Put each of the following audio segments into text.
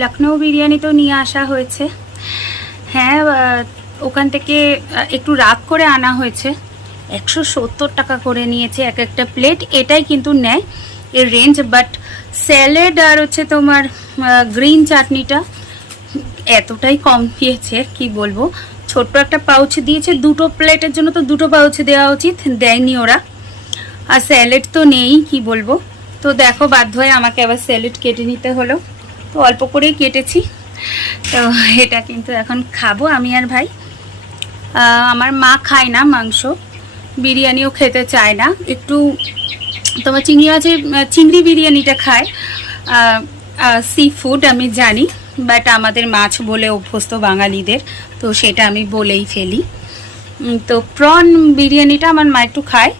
লখনৌ বিরিয়ানি তো নিয়ে আসা হয়েছে। হ্যাঁ, ওখান থেকে একটু রাত করে আনা হয়েছে। 170 টাকা করে নিয়েছে এক একটা প্লেট। এটাই কিন্তু নেয় এর রেঞ্জ। বাট স্যালাড আর হচ্ছে তোমার গ্রিন চাটনিটা এতটাই কম দিয়েছে, কি বলবো। ছোট্ট একটা পাউচ দিয়েছে, দুটো প্লেটের জন্য তো দুটো পাউচ দেওয়া উচিত, দেয়নি ওরা। আর স্যালাড তো নেই, কি বলবো। তো দেখো, বাধ্য হয়ে আমাকে আবার স্যালাড কেটে নিতে হলো। তো অল্প করেই কেটেছি। তো এটা কিন্তু এখন খাবো আমি আর ভাই। আমার মা খায় না মাংস, বিরিয়ানিও খেতে চায় না। একটু তোমার চিংড়ি বিরিয়ানিটা খায়, সি ফুড আমি জানি, বাট আমাদের মাছ বলে অভ্যস্ত বাঙালিদের, তো সেটা আমি বলেই ফেলি। তো প্রন বিরিয়ানিটা আমার মা একটু খায়।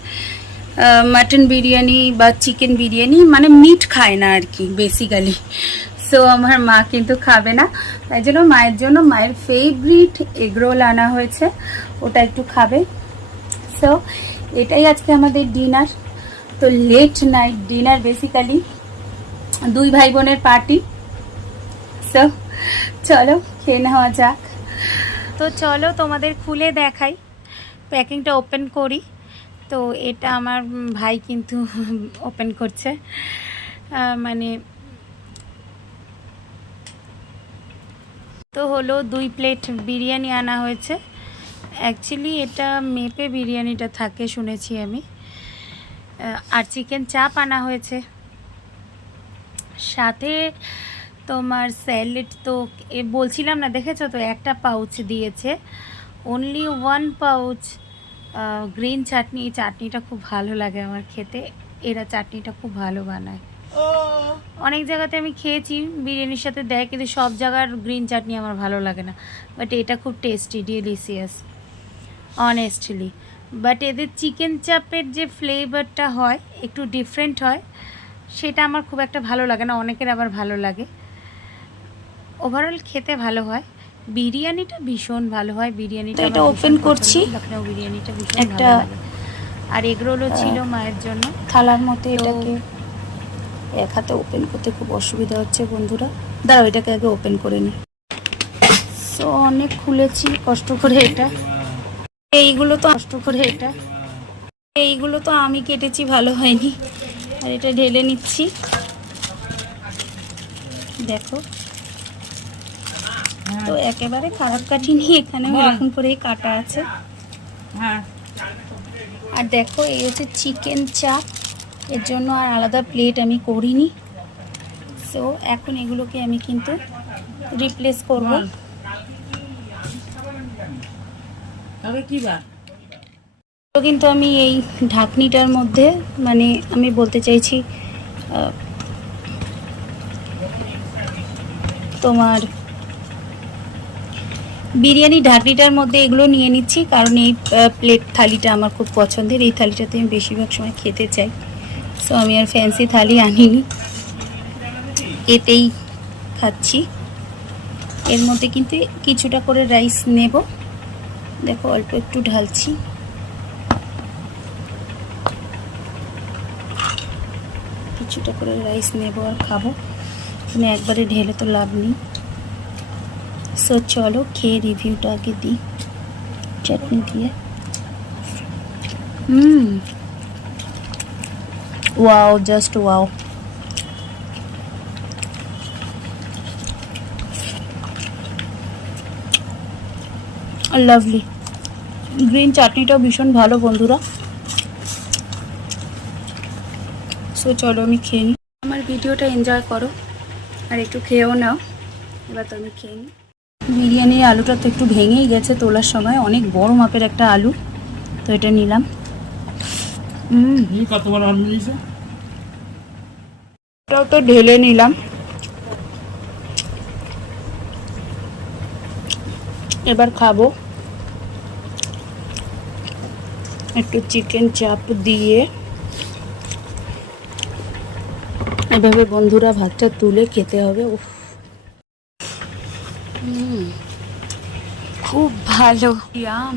মাটন বিরিয়ানি বা চিকেন বিরিয়ানি মানে মিট খায় না আর কি বেসিক্যালি। সো আমার মা কিন্তু খাবে না, তাই জন্য মায়ের জন্য মায়ের ফেভারিট এগরোল আনা হয়েছে, ওটা একটু খাবে। সো এটাই আজকে আমাদের ডিনার। তো লেট নাইট ডিনার বেসিক্যালি, দুই ভাই বোনের পার্টি। সো চলো খেয়ে নেওয়া যাক। তো চলো তোমাদের খুলে দেখাই, প্যাকিংটা ওপেন করি। তো এটা আমার ভাই কিন্তু ওপেন করছে, মানে তো হলো 2 প্লেট বিরিয়ানি আনা হয়েছে। অ্যাকচুয়ালি এটা মেপে বিরিয়ানিটা থাকে শুনেছি আমি। আর চিকেন চাপ আনা হয়েছে, সাথে তোমার স্যালাড তো বলছিলাম না, দেখেছো তো একটা পাউচ দিয়েছে, অনলি 1 পাউচ গ্রিন চাটনি। এই চাটনিটা খুব ভালো লাগে আমার খেতে, এরা চাটনিটা খুব ভালো বানায়। অনেক জায়গাতে আমি খেয়েছি বিরিয়ানির সাথে দেয়, কিন্তু সব জায়গার গ্রিন চাটনি আমার ভালো লাগে না। বাট এটা খুব টেস্টি, ডিলিশিয়াস অনেস্টলি। বাট এদের চিকেন চাপের যে ফ্লেভারটা হয় একটু ডিফারেন্ট হয়, সেটা আমার খুব একটা ভালো লাগে না, অনেকের আবার ভালো লাগে। ওভারঅল খেতে ভালো হয়, বিরিয়ানিটা ভীষণ ভালো হয়। বিরিয়ানিটা এটা ওপেন করছি, লখনৌ বিরিয়ানিটা ভীষণ ভালো লাগে। আর এগরোলও ছিল মায়ের জন্য থালার মধ্যে। এটাকে এক হাতে ওপেন করতে খুব অসুবিধা হচ্ছে বন্ধুরা, দাঁড়াও এটাকে আগে ওপেন করে নিই। সো অনেক খুলেছি কষ্ট করে, এটা এইগুলো তো আমি কেটেছি, ভালো হয়নি। আর এটা ঢেলে নিচ্ছি, দেখো। তো একেবারে খারাপ কাটিনি, এখানেও এরকম করেই কাটা আছে। আর দেখো, এই হচ্ছে চিকেন চাপ, এর জন্য আর আলাদা প্লেট আমি করিনি। সো এখন এগুলোকে আমি কিন্তু রিপ্লেস করব। তো কিন্তু আমি এই ঢাকনিটার মধ্যে, মানে আমি বলতে চাইছি তোমার বিরিয়ানি ঢাকনিটার মধ্যে এগুলো নিয়ে নিচ্ছি, কারণ এই প্লেট থালিটা আমার খুব পছন্দের। এই থালিটাতে আমি বেশিরভাগ সময় খেতে চাই। সো আমি আর ফ্যান্সি থালি আনিনি, এতেই খাচ্ছি। এর মধ্যে কিন্তু কিছুটা করে রাইস নেব, দেখো অল্প একটু ঢালছি। কিছুটা করে রাইস নেব আর খাবো, তুমি একবারে ঢেলে তো লাভ নেই। সো চলো খেয়ে রিভিউটা আগে দিই চাটনি দিয়ে। Wow, just wow. Lovely. Green চাটনিটাও ভীষণ ভালো বন্ধুরা। সো চলো আমি খেয়ে নিই। আমার ভিডিওটা এনজয় করো আর একটু খেয়েও নাও। এবার তো আমি খেয়ে নিই। বিরিয়ানির আলুটা তো একটু ভেঙেই গেছে তোলার সময়, অনেক বড় মাপের একটা আলু, তো এটা নিলাম। কত বড় আলু নিয়েছে, এটাও তো ঢেলে নিলাম। এবার খাবো একটু চিকেন চাপ দিয়ে। এভাবে বন্ধুরা ভাতটা তুলে খেতে হবে। খুব ভালো, ইয়াম।